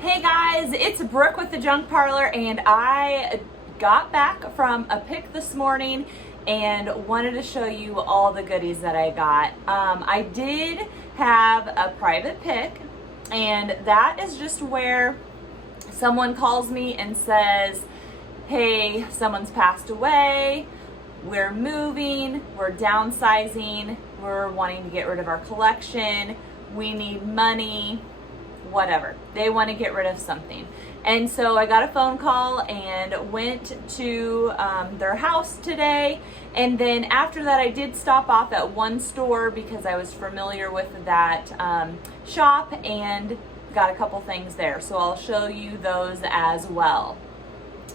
Hey guys, it's Brooke with the Junk Parlor, and I got back from a pick this morning and wanted to show you all the goodies that I got. I did have a private pick, and that is just where someone calls me and says, hey, someone's passed away, we're moving, we're downsizing, we're wanting to get rid of our collection, we need money, whatever. They want to get rid of something. And so I got a phone call and went to their house today. And then after that, I did stop off at one store because I was familiar with that shop and got a couple things there. So I'll show you those as well.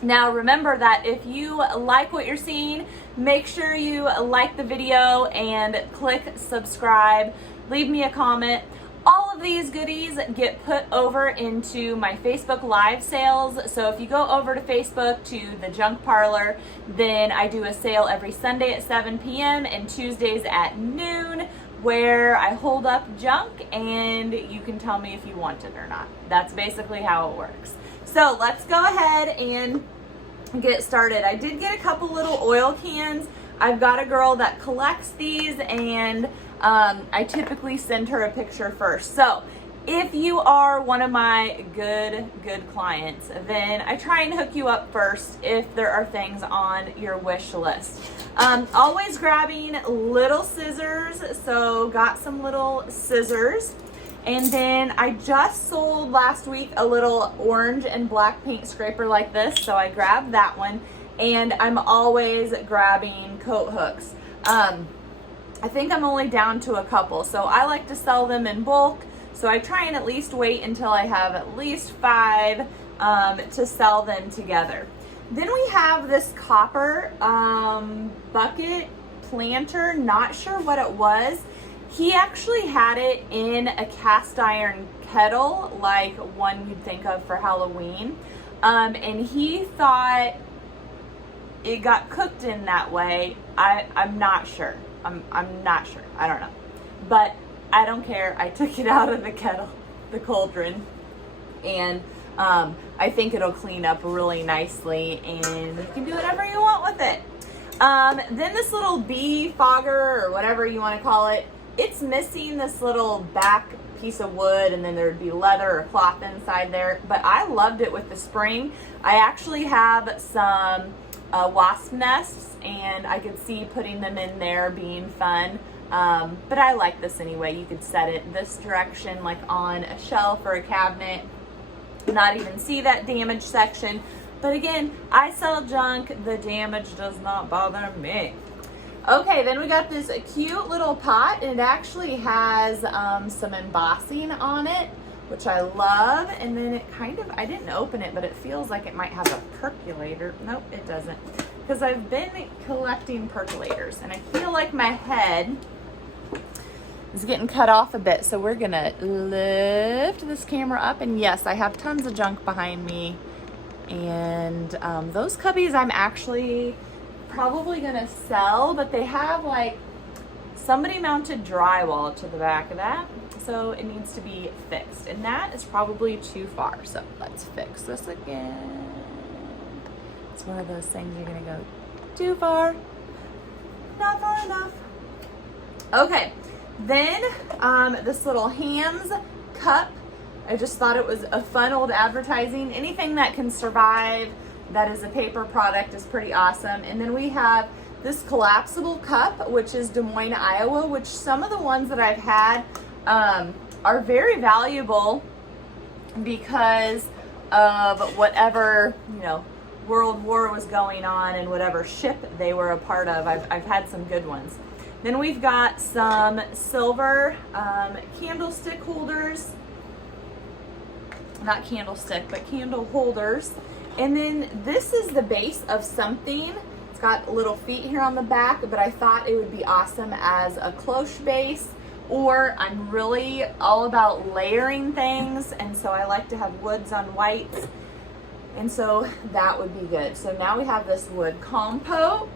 Now remember that if you like what you're seeing, make sure you like the video and click subscribe. Leave me a comment. All of these goodies get put over into my Facebook Live sales. So if you go over to Facebook to the Junk Parlor, then I do a sale every Sunday at 7 p.m. and Tuesdays at noon where I hold up junk and you can tell me if you want it or not. That's basically how it works. So let's go ahead and get started. I did get a couple little oil cans. I've got a girl that collects these, and I typically send her a picture first. So if you are one of my good clients, then I try and hook you up first if there are things on your wish list. Always grabbing little scissors, so got some little scissors. And then I just sold last week a little orange and black paint scraper like this, so I grabbed that one. And I'm always grabbing coat hooks. I think I'm only down to a couple, so I like to sell them in bulk. So I try and at least wait until I have at least 5 to sell them together. Then we have this copper bucket planter, not sure what it was. He actually had it in a cast iron kettle, like one you'd think of for Halloween. And he thought it got cooked in that way. I'm not sure. I'm not sure. I don't know. But I don't care. I took it out of the kettle, the cauldron, and I think it'll clean up really nicely, and you can do whatever you want with it. Then this little bee fogger, or whatever you want to call it, it's missing this little back piece of wood, and then there'd be leather or cloth inside there, but I loved it with the spring. I actually have some wasp nests, and I could see putting them in there being fun, but I like this anyway. You could set it this direction, like on a shelf or a cabinet, not even see that damaged section. But again, I sell junk. The damage does not bother me. Okay, then we got this cute little pot, and it actually has some embossing on it, which I love. And then it kind of, I didn't open it, but it feels like it might have a percolator. Nope, it doesn't. Because I've been collecting percolators, and I feel like my head is getting cut off a bit. So we're gonna lift this camera up, and yes, I have tons of junk behind me. And those cubbies I'm actually probably gonna sell, but they have like somebody mounted drywall to the back of that, so it needs to be fixed, and that is probably too far. So let's fix this again. It's one of those things you're gonna go too far, not far enough. Okay, then this little Hams cup, I just thought it was a fun old advertising. Anything that can survive that is a paper product is pretty awesome. And then we have this collapsible cup, which is Des Moines, Iowa, which some of the ones that I've had are very valuable because of whatever, World War was going on and whatever ship they were a part of. I've had some good ones. Then we've got some silver candlestick holders. Not candlestick, but candle holders. And then this is the base of something. It's got little feet here on the back, but I thought it would be awesome as a cloche base, or I'm really all about layering things, and so I like to have woods on whites, and so that would be good. So now we have this wood compote.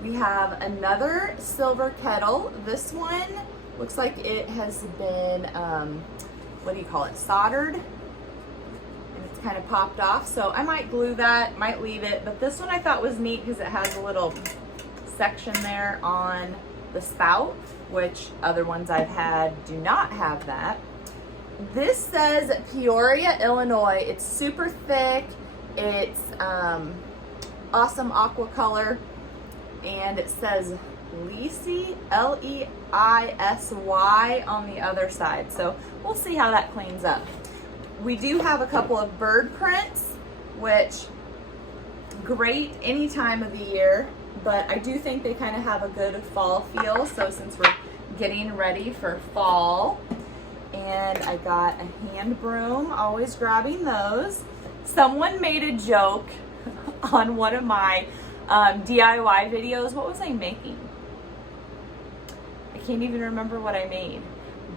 We have another silver kettle. This one looks like it has been what do you call it, soldered, and it's kind of popped off. So I might glue that, might leave it, but this one I thought was neat because it has a little section there on the spout, which other ones I've had do not have that. This says Peoria, Illinois. It's super thick. It's awesome aqua color, and it says Leisy, Leisy on the other side. So we'll see how that cleans up. We do have a couple of bird prints, which great any time of the year, but I do think they kind of have a good fall feel. So since we're getting ready for fall, and I got a hand broom, always grabbing those. Someone made a joke on one of my DIY videos. What was I making? I can't even remember what I made,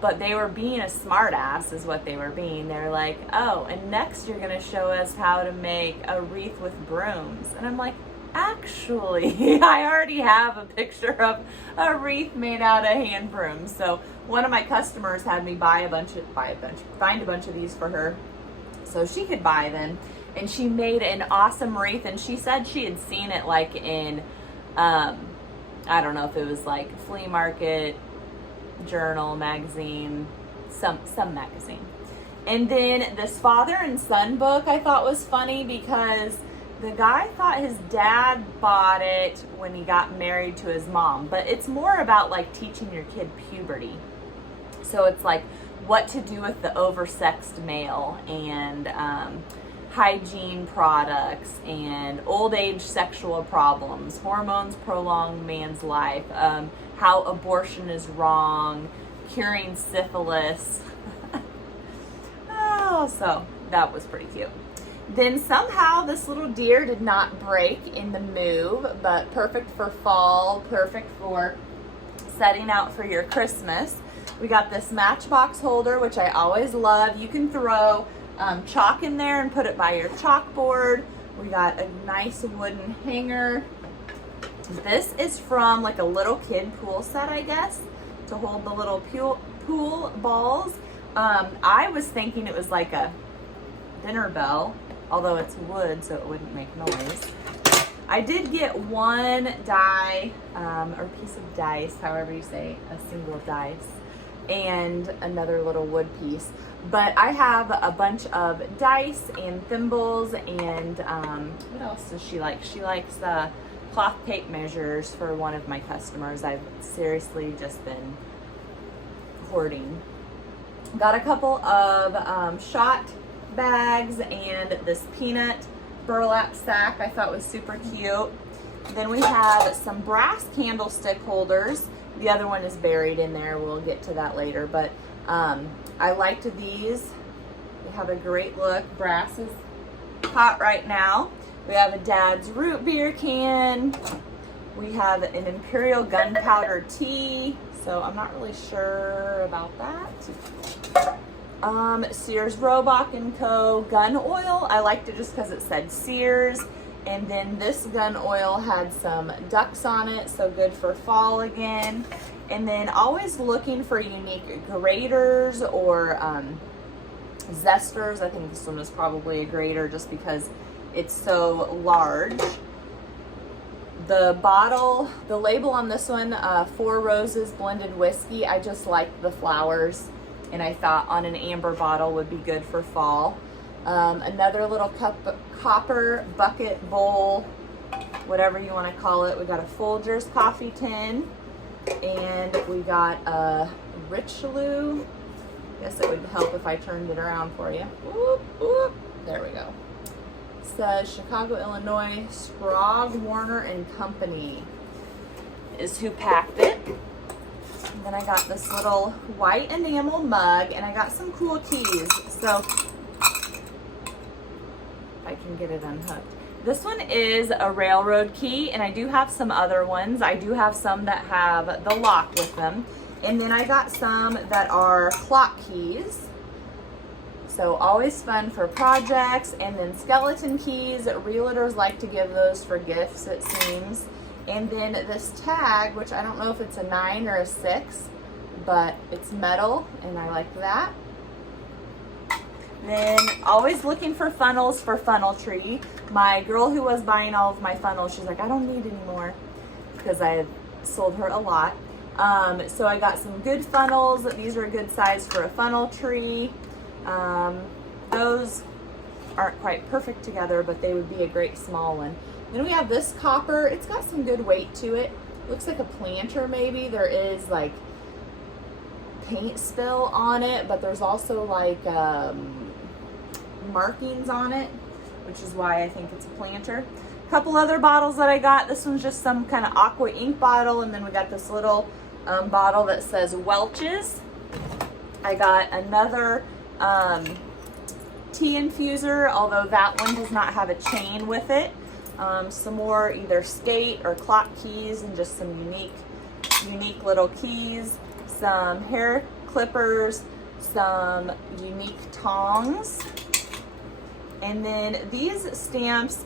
but they were being a smart ass is what they were being. They're like, oh, and next you're gonna show us how to make a wreath with brooms. And I'm like, actually, I already have a picture of a wreath made out of hand brooms. So one of my customers had me find a bunch of these for her so she could buy them. And she made an awesome wreath, and she said she had seen it like in, I don't know if it was like flea market, journal, magazine, some magazine. And then this father and son book I thought was funny because the guy thought his dad bought it when he got married to his mom, but it's more about like teaching your kid puberty. So it's like what to do with the oversexed male, and hygiene products, and old age sexual problems, hormones prolong man's life, how abortion is wrong, curing syphilis. Oh, so that was pretty cute. Then somehow this little deer did not break in the move, but perfect for fall, perfect for setting out for your Christmas. We got this Matchbox holder, which I always love. You can throw chalk in there and put it by your chalkboard. We got a nice wooden hanger. This is from like a little kid pool set, I guess, to hold the little pool balls. I was thinking it was like a dinner bell, although it's wood, so it wouldn't make noise. I did get one die, or piece of dice, however you say, a single dice, and another little wood piece. But I have a bunch of dice and thimbles, and what else does she like? She likes cloth tape measures for one of my customers. I've seriously just been hoarding. Got a couple of shot bags and this peanut burlap sack I thought was super cute. Then we have some brass candlestick holders. The other one is buried in there. We'll get to that later, but I liked these. They have a great look. Brass is hot right now. We have a Dad's root beer can. We have an Imperial gunpowder tea, so I'm not really sure about that. Sears Roebuck & Co. gun oil. I liked it just because it said Sears. And then this gun oil had some ducks on it, so good for fall again. And then always looking for unique graters or zesters. I think this one is probably a grater just because it's so large. The bottle, the label on this one, 4 Roses blended whiskey. I just liked the flowers, and I thought on an amber bottle would be good for fall. Another little copper bucket bowl, whatever you want to call it. We got a Folgers coffee tin, and we got a Richelieu. I guess it would help if I turned it around for you. Whoop, whoop. There we go. It says Chicago, Illinois, Sprague, Warner and Company is who packed it. And then I got this little white enamel mug, and I got some cool keys. So I can get it unhooked. This one is a railroad key, and I do have some other ones. I do have some that have the lock with them. And then I got some that are clock keys. So always fun for projects. And then skeleton keys. Realtors like to give those for gifts, it seems. And then this tag, which I don't know if it's a 9 or a 6, but it's metal, and I like that. Then always looking for funnels for funnel tree. My girl who was buying all of my funnels, she's like, I don't need any more because I had sold her a lot. So I got some good funnels. These are a good size for a funnel tree. Those aren't quite perfect together, but they would be a great small one. Then we have this copper. It's got some good weight to it. Looks like a planter maybe. There is like paint spill on it, but there's also like markings on it, which is why I think it's a planter. A couple other bottles that I got. This one's just some kind of aqua ink bottle, and then we got this little bottle that says Welch's. I got another tea infuser, although that one does not have a chain with it. Some more either skate or clock keys, and just some unique little keys. Some hair clippers, some unique tongs, and then these stamps,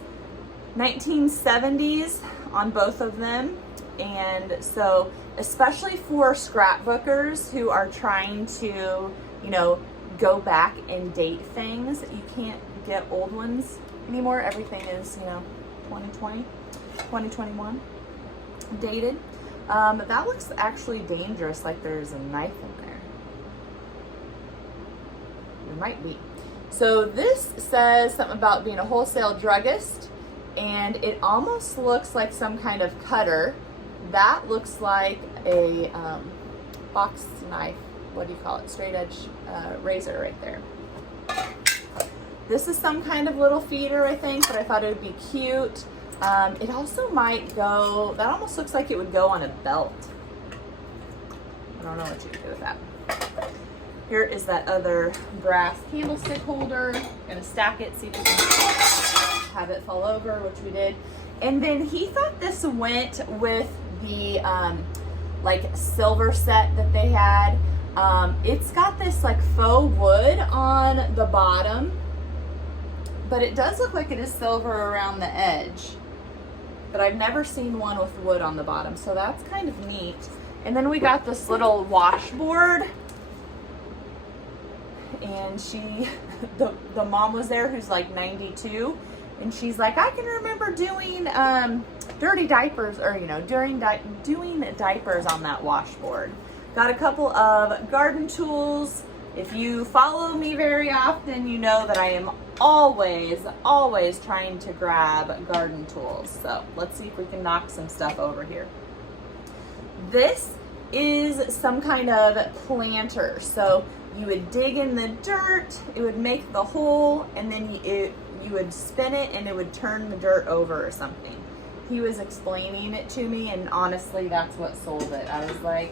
1970s on both of them. And so especially for scrapbookers who are trying to, you know, go back and date things, you can't get old ones anymore. Everything is, you know, 2020, 2021 dated. That looks actually dangerous, like there's a knife in there. There might be. So this says something about being a wholesale druggist, and it almost looks like some kind of cutter. That looks like a box knife. What do you call it? Straight edge razor right there. This is some kind of little feeder, I think, but I thought it would be cute. It also might go, that almost looks like it would go on a belt. I don't know what you could do with that. Here is that other brass candlestick holder. I'm gonna stack it, see if we can have it fall over, which we did. And then he thought this went with the like silver set that they had. It's got this like faux wood on the bottom, but it does look like it is silver around the edge. But I've never seen one with wood on the bottom, so that's kind of neat. And then we got this little washboard, and the mom was there who's like 92, and she's like, I can remember doing dirty diapers, or you know, doing diapers on that washboard. Got a couple of garden tools. If you follow me very often, you know that I am always trying to grab garden tools. So let's see if we can knock some stuff over here. This is some kind of planter. So you would dig in the dirt, it would make the hole, and then you would spin it and it would turn the dirt over or something. He was explaining it to me, and honestly, that's what sold it. I was like,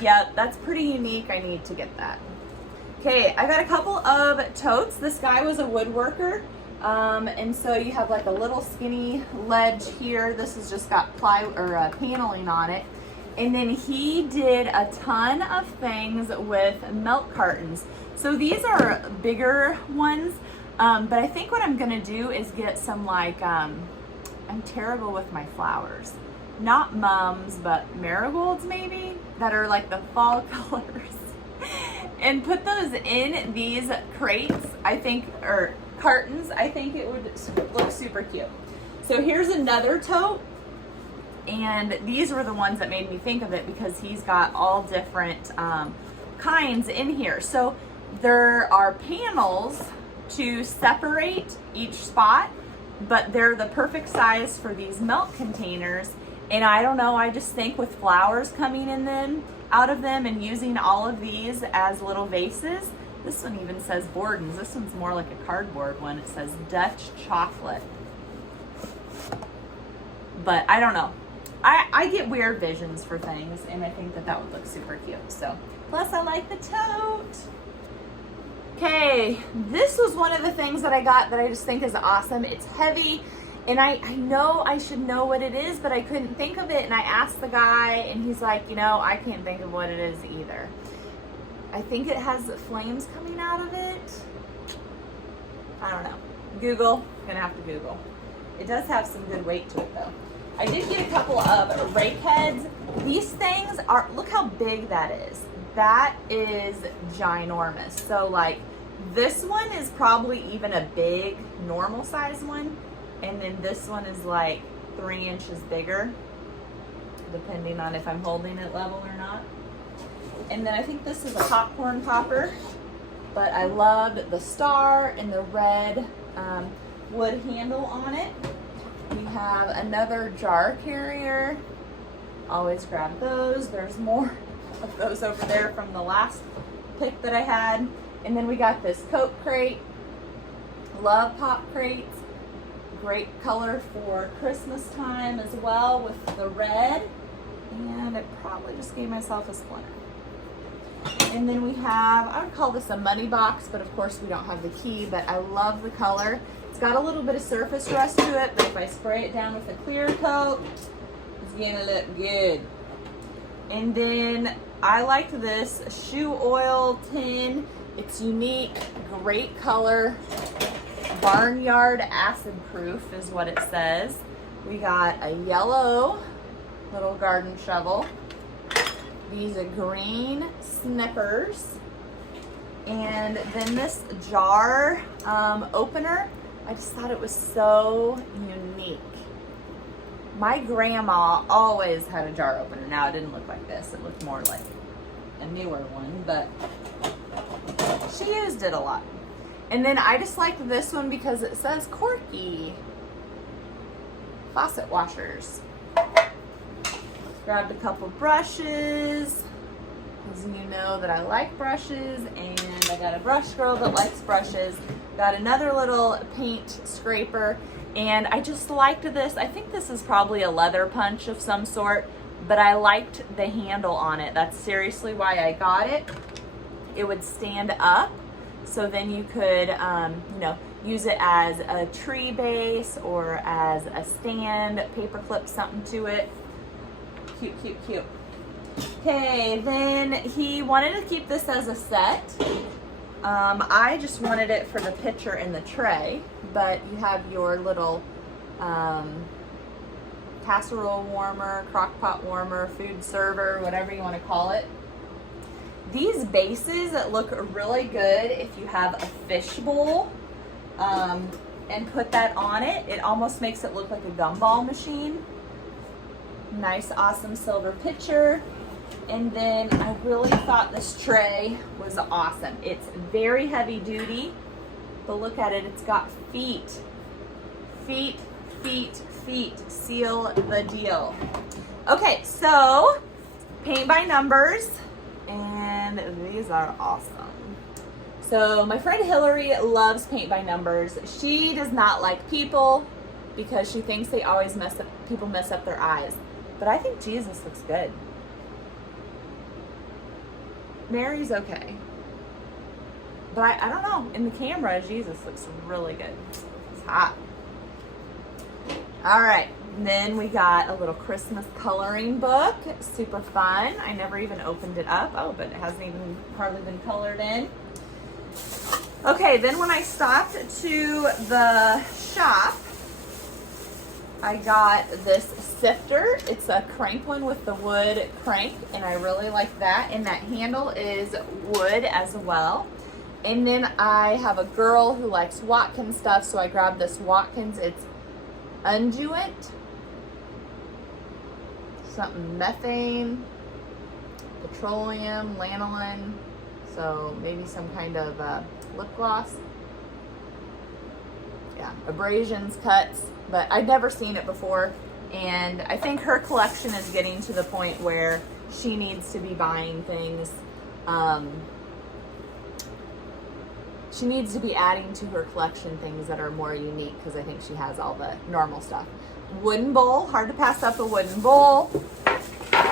yeah, that's pretty unique. I need to get that. Okay, I got a couple of totes. This guy was a woodworker, and so you have like a little skinny ledge here. This has just got paneling on it. And then he did a ton of things with milk cartons. So these are bigger ones, but I think what I'm gonna do is get some like, I'm terrible with my flowers. Not mums, but marigolds maybe, that are like the fall colors. And put those in these crates, I think, or cartons. I think it would look super cute. So here's another tote. And these were the ones that made me think of it, because he's got all different kinds in here. So there are panels to separate each spot, but they're the perfect size for these milk containers. And I don't know, I just think with flowers coming in them, out of them, and using all of these as little vases. This one even says Borden's. This one's more like a cardboard one. It says Dutch chocolate. But I don't know. I get weird visions for things, and I think that that would look super cute. So, plus I like the tote. Okay, this was one of the things that I got that I just think is awesome. It's heavy, and I know I should know what it is, but I couldn't think of it, and I asked the guy, and he's like, you know, I can't think of what it is either. I think it has flames coming out of it. I don't know. Google. Gonna have to Google. It does have some good weight to it, though. I did get a couple of rake heads. These things are, look how big that is. That is ginormous. So like This one is probably even a big normal size one, and then this one is like 3 inches bigger, depending on if I'm holding it level or not. And then I think this is a popcorn popper, but I loved the star and the red wood handle on it. We have another jar carrier. Always grab those. There's more of those over there from the last pick that I had. And then we got this Coke crate. Love pop crates. Great color for Christmas time as well with the red. And I probably just gave myself a splinter. And then we have, I would call this a money box, but of course we don't have the key, but I love the color. It's got a little bit of surface rust to it, but if I spray it down with a clear coat, it's gonna look good. And then I liked this shoe oil tin. It's unique, great color, barnyard acid proof is what it says. We got a yellow little garden shovel. These are green Snickers. And then this jar opener, I just thought it was so unique. My grandma always had a jar opener. Now it didn't look like this. It looked more like a newer one, but she used it a lot. And then I just liked this one because it says Corky. Faucet washers. Grabbed a couple brushes, because you know that I like brushes, and I got a brush girl that likes brushes. Got another little paint scraper, and I just liked this. I think this is probably a leather punch of some sort, but I liked the handle on it. That's seriously why I got it. It would stand up, so then you could, you know, use it as a tree base or as a stand, paper clip something to it. Cute, cute, cute. Okay, then he wanted to keep this as a set. I just wanted it for the pitcher and the tray, but you have your little casserole warmer, crock pot warmer, food server, whatever you want to call it. These bases look really good if you have a fish bowl and put that on it. It almost makes it look like a gumball machine. Nice, awesome silver pitcher. And then I really thought this tray was awesome. It's very heavy duty, but look at it. It's got feet. Feet, feet, feet. Seal the deal. Okay, so paint by numbers. And these are awesome. So my friend Hillary loves paint by numbers. She does not like people because she thinks they always people mess up their eyes. But I think Jesus looks good. Mary's okay. But I don't know. In the camera, Jesus looks really good. It's hot. All right. And then we got a little Christmas coloring book. Super fun. I never even opened it up. Oh, but it hasn't even hardly been colored in. Okay, then when I stopped to the shop, I got this sifter. It's a crank one with the wood crank, and I really like that. And that handle is wood as well. And then I have a girl who likes Watkins stuff, so I grabbed this Watkins. It's unduant, something methane, petroleum, lanolin, so maybe some kind of lip gloss. Yeah, abrasions, cuts, but I'd never seen it before, and I think her collection is getting to the point where she needs to be buying things. She needs to be adding to her collection things that are more unique, because I think she has all the normal stuff. Wooden bowl, hard to pass up a wooden bowl.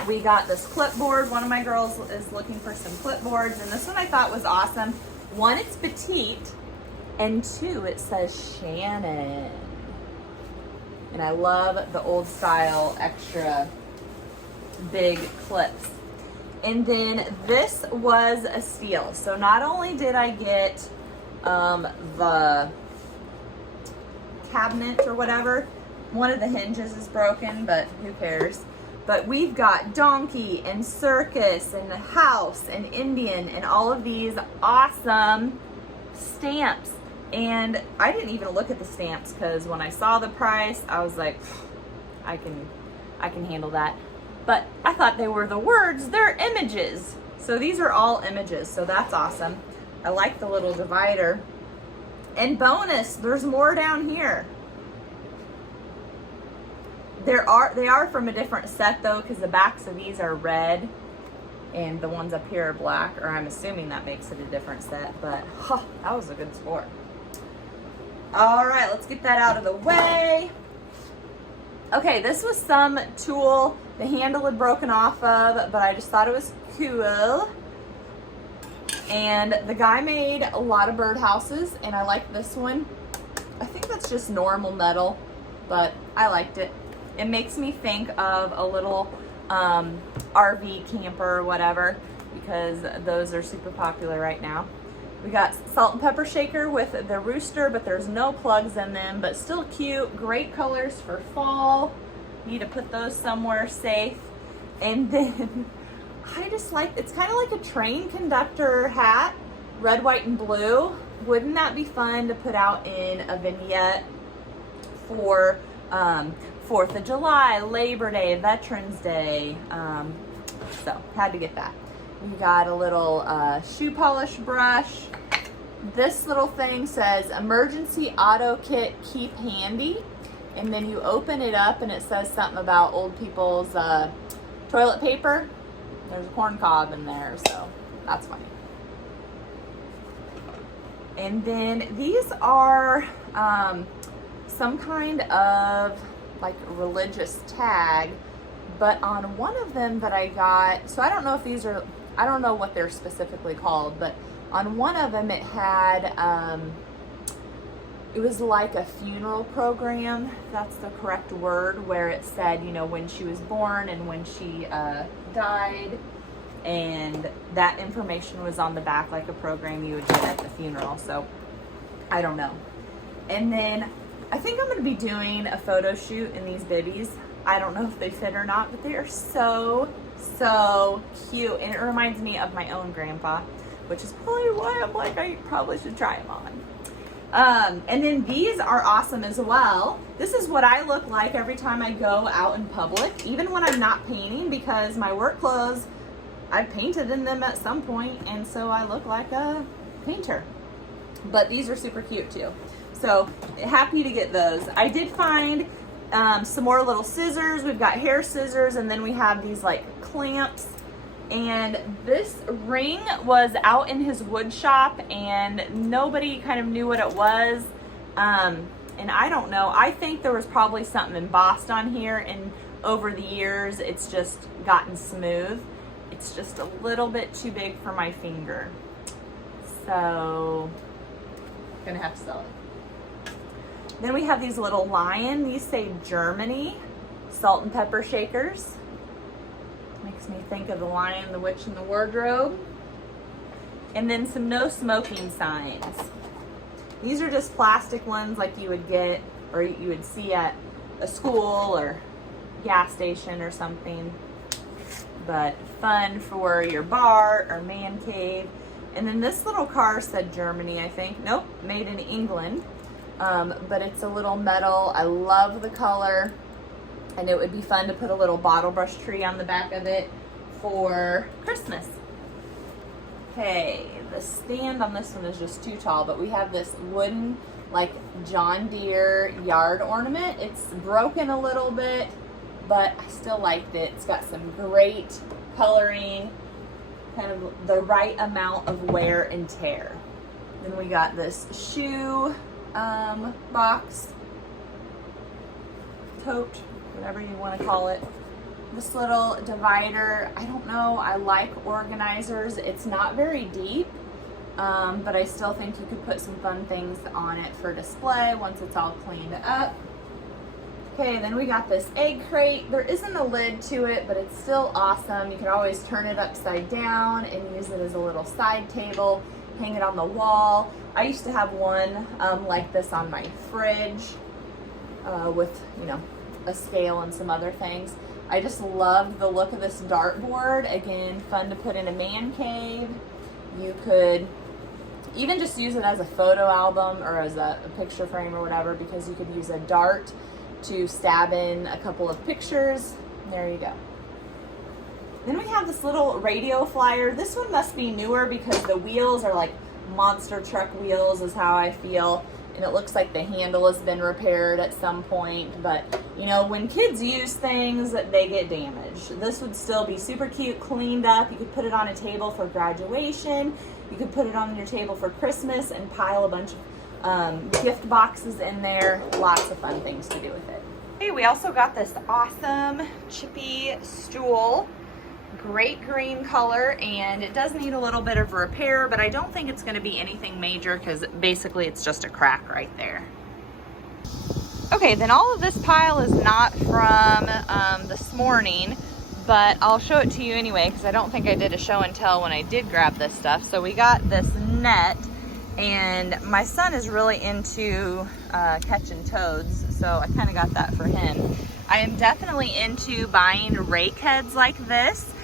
We got this clipboard. One of my girls is looking for some clipboards, and this one I thought was awesome. One, it's petite, and two, it says Shannon. And I love the old style extra big clips. And then this was a steal. So not only did I get the cabinet or whatever, one of the hinges is broken, but who cares? But we've got donkey and circus and house and Indian and all of these awesome stamps. And I didn't even look at the stamps because when I saw the price, I was like, I can handle that. But I thought they were the words, they're images. So these are all images, so that's awesome. I like the little divider. And bonus, there's more down here. They are from a different set though, because the backs of these are red and the ones up here are black, or I'm assuming that makes it a different set, but that was a good sport. All right, let's get that out of the way. Okay, this was some tool the handle had broken off of, but I just thought it was cool. And the guy made a lot of birdhouses, and I like this one. I think that's just normal metal, but I liked it. It makes me think of a little RV camper or whatever, because those are super popular right now. We got salt and pepper shaker with the rooster, but there's no plugs in them, but still cute. Great colors for fall. Need to put those somewhere safe. And then I just like, it's kind of like a train conductor hat, red, white, and blue. Wouldn't that be fun to put out in a vignette for 4th of July, Labor Day, Veterans Day? So had to get that. We got a little shoe polish brush. This little thing says emergency auto kit, keep handy. And then you open it up and it says something about old people's toilet paper. There's a corn cob in there, so that's funny. And then these are some kind of like religious tag, but on one of them that I got, so I don't know if these are, I don't know what they're specifically called, but on one of them it had, it was like a funeral program, if that's the correct word, where it said, you know, when she was born and when she died, and that information was on the back like a program you would get at the funeral. So I don't know. And then I think I'm going to be doing a photo shoot in these bibbies. I don't know if they fit or not, but they are so cute, and it reminds me of my own grandpa, which is probably why I'm like, I probably should try them on. And then these are awesome as well. This is what I look like every time I go out in public, even when I'm not painting, because my work clothes, I've painted in them at some point, and so I look like a painter. But these are super cute too. So happy to get those. I did find some more little scissors. We've got hair scissors, and then we have these like clamps. And this ring was out in his wood shop, and nobody kind of knew what it was. And I don't know. I think there was probably something embossed on here, and over the years, it's just gotten smooth. It's just a little bit too big for my finger. So, gonna have to sell it. Then we have these little lion. These say Germany salt and pepper shakers. Makes me think of the Lion, the Witch, and the Wardrobe. And then some no smoking signs. These are just plastic ones like you would get, or you would see at a school or gas station or something. But fun for your bar or man cave. And then this little car said Germany, I think. Nope, made in England. But it's a little metal. I love the color. And it would be fun to put a little bottle brush tree on the back of it for Christmas. Okay, the stand on this one is just too tall, but we have this wooden, like, John Deere yard ornament. It's broken a little bit, but I still liked it. It's got some great coloring, kind of the right amount of wear and tear. Then we got this shoe box, tote, whatever you want to call it. This little divider, I don't know, I like organizers. It's not very deep, but I still think you could put some fun things on it for display once it's all cleaned up. Okay, then we got this egg crate. There isn't a lid to it, but it's still awesome. You can always turn it upside down and use it as a little side table, hang it on the wall. I used to have one like this on my fridge with, you know, a scale and some other things. I just love the look of this dartboard. Again, fun to put in a man cave. You could even just use it as a photo album or as a picture frame or whatever, because you could use a dart to stab in a couple of pictures. There you go. Then we have this little radio flyer. This one must be newer because the wheels are like monster truck wheels is how I feel. And it looks like the handle has been repaired at some point. But, you know, when kids use things, they get damaged. This would still be super cute, cleaned up. You could put it on a table for graduation. You could put it on your table for Christmas and pile a bunch of gift boxes in there. Lots of fun things to do with it. Hey, we also got this awesome chippy stool. Great green color, and it does need a little bit of repair, but I don't think it's going to be anything major because basically it's just a crack right there. Okay, then all of this pile is not from this morning, but I'll show it to you anyway because I don't think I did a show and tell when I did grab this stuff. So we got this net, and my son is really into catching toads, so I kind of got that for him. I am definitely into buying rake heads like this.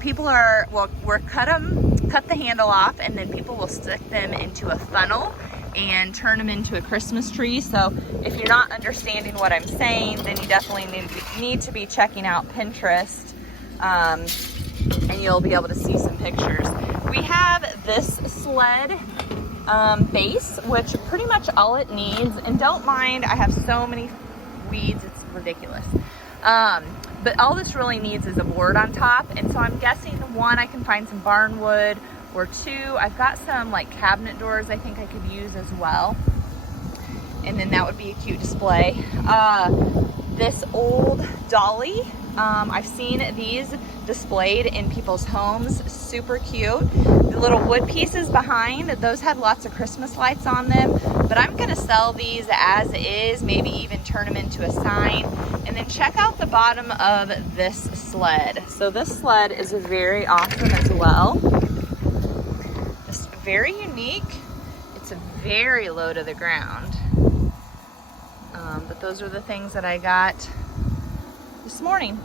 People will cut the handle off, and then people will stick them into a funnel and turn them into a Christmas tree. So if you're not understanding what I'm saying, then you definitely need to be checking out Pinterest, and you'll be able to see some pictures. We have this sled base, which pretty much all it needs, and don't mind, I have so many weeds, it's ridiculous. But all this really needs is a board on top, and so I'm guessing one, I can find some barn wood, or two, I've got some like cabinet doors I think I could use as well, and then that would be a cute display. This old dolly, I've seen these displayed in people's homes, super cute. The little wood pieces behind, those had lots of Christmas lights on them, but I'm gonna sell these as is, maybe even turn them into a sign. And then check out the bottom of this sled. So this sled is very awesome as well. Just very unique. It's very low to the ground. But those are the things that I got this morning.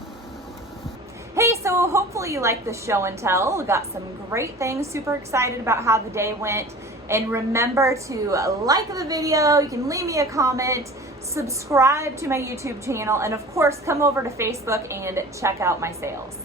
Hey, so hopefully you liked this show and tell. We got some great things, super excited about how the day went. And remember to like the video, you can leave me a comment, subscribe to my YouTube channel, and of course come over to Facebook and check out my sales.